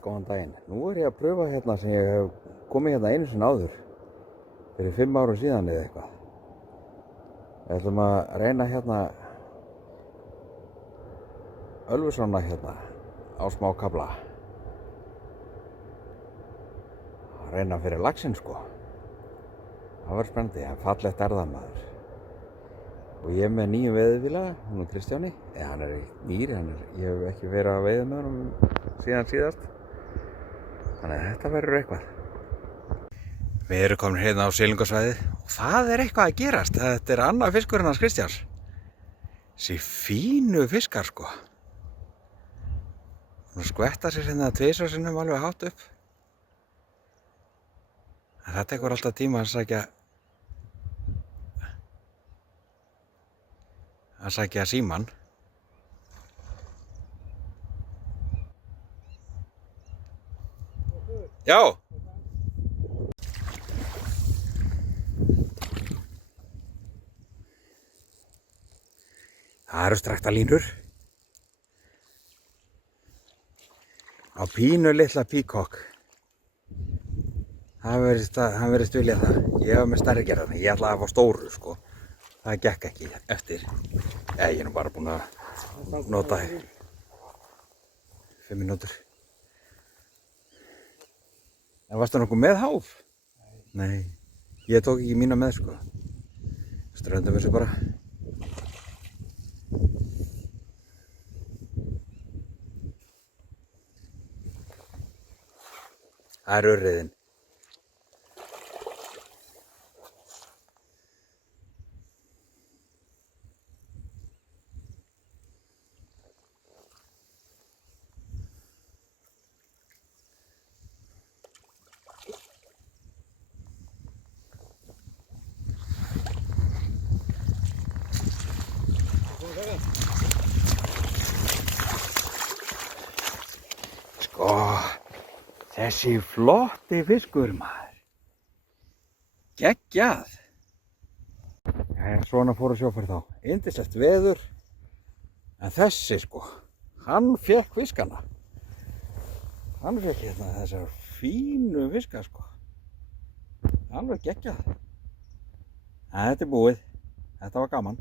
Góðan daginn. Nú er ég að pröfa hérna sem ég hef komið hérna einu sinni áður. Fyrir 5 árum síðan eða eitthvað. Við ætlum að reyna hérna Ölfusánna hérna á smá kafla. Að reyna fyrir laxinn sko. Það var spennandi, en fallegt er það maður. Og ég er með nýjum veiðibíla, hún Kristjáni. Hann er nýr, ég hef ekki verið að veiða með honum síðan síðast. Þannig að þetta verður eitthvað. Við erum komin hérna á silungasvæðið og það er eitthvað að gerast. Þetta er annar fiskurinn hans Kristjáns. Þessi fínu fiskar sko. Hún skvetta sér hérna 2 sinnum alveg hátt upp. En þetta tekur alltaf tíma að sækja símann. Já. Það eru straktalínur. Á pínu litla píkokk. Hann verðist vilja það. Ég var með stærri gerðarna. Ég ætlaði að fá stóru sko. Það gekk ekki eftir. Ég er nú bara búinn að nota 5 mínútur. En varstu nokkuð með háf? Nei. Ég tók ekki mína með sko. Ströndum þessu bara. Það er urriðinn. Sko, þessi flotti fiskur maður. Geggjað. Svona fór að sjóferð þá. Yndislegt veður. En þessi sko, hann fékk fiskana. Hann fékk hérna þessar fínu fiskar sko. Alveg geggjað. En þetta er búið. Þetta var gaman.